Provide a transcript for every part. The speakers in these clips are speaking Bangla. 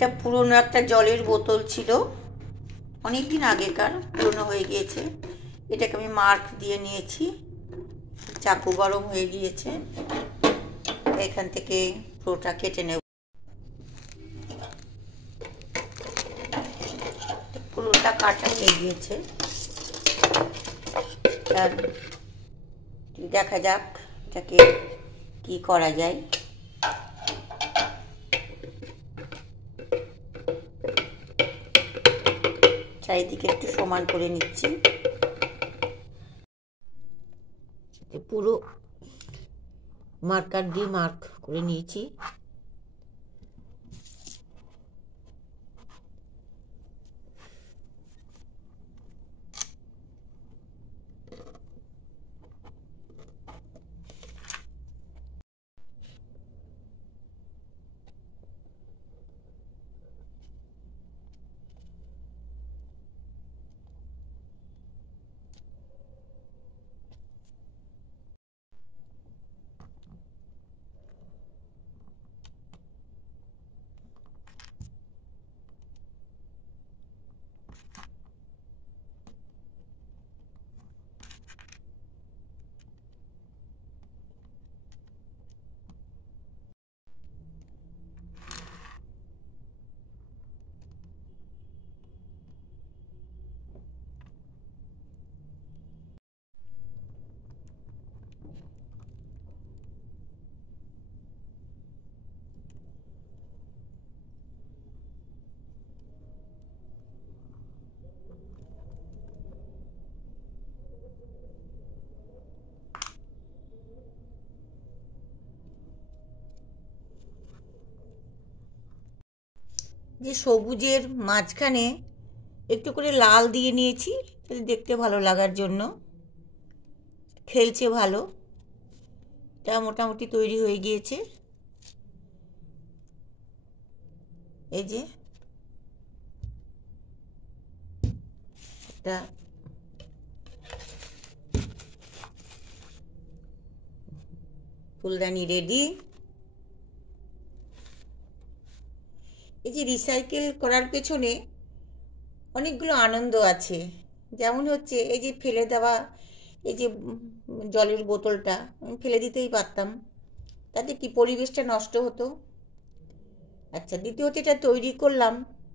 এটা পুরনো একটা জলের বোতল ছিল, অনেক দিন আগেকার, পুরনো হয়ে গিয়েছে। এটাকে আমি মার্ক দিয়ে নিয়েছি। চাকু গরম হয়ে গিয়েছে, এখান থেকে পুরোটা কেটে নেব। পুরোটা কাটা হয়ে গিয়েছে, আর দেখা যাক এটাকে কি করা যায়। চারিদিকে একটু সমান করে নিচ্ছি। পুরো মার্কার দিয়ে মার্ক করে নিয়েছি। যে সবুজের মাঝখানে একটু করে লাল দিয়ে নিয়েছি, দেখতে ভালো লাগার জন্য। খেলছে ভালো। এটা মোটামুটি তৈরি হয়ে গিয়েছে। এই যে এটা ফুলদানি রেডি। এই যে রিসাইকেল করার পেছনে অনেকগুলো আনন্দ আছে। যেমন হচ্ছে এই যে ফেলে দেওয়া এই যে জলের বোতলটা আমি ফেলে দিতেই পারতাম, তাতে কি পরিবেশটা নষ্ট হতো। আচ্ছা, দ্বিতীয়ত এটা তৈরি করলাম,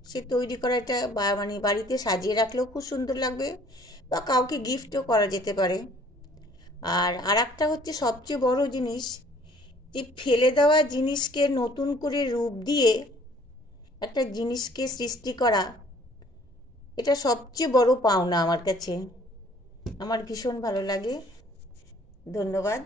সে তৈরি করা এটা মানে বাড়িতে সাজিয়ে রাখলেও খুব সুন্দর লাগবে, বা কাউকে গিফটও করা যেতে পারে। আর একটা হচ্ছে সবচেয়ে বড় জিনিস, যে ফেলে দেওয়া জিনিসকে নতুন করে রূপ দিয়ে একটা জিনিসকে সৃষ্টি করা, এটা সবচেয়ে বড় পাওনা আমার কাছে। আমার ভীষণ ভালো লাগে। ধন্যবাদ।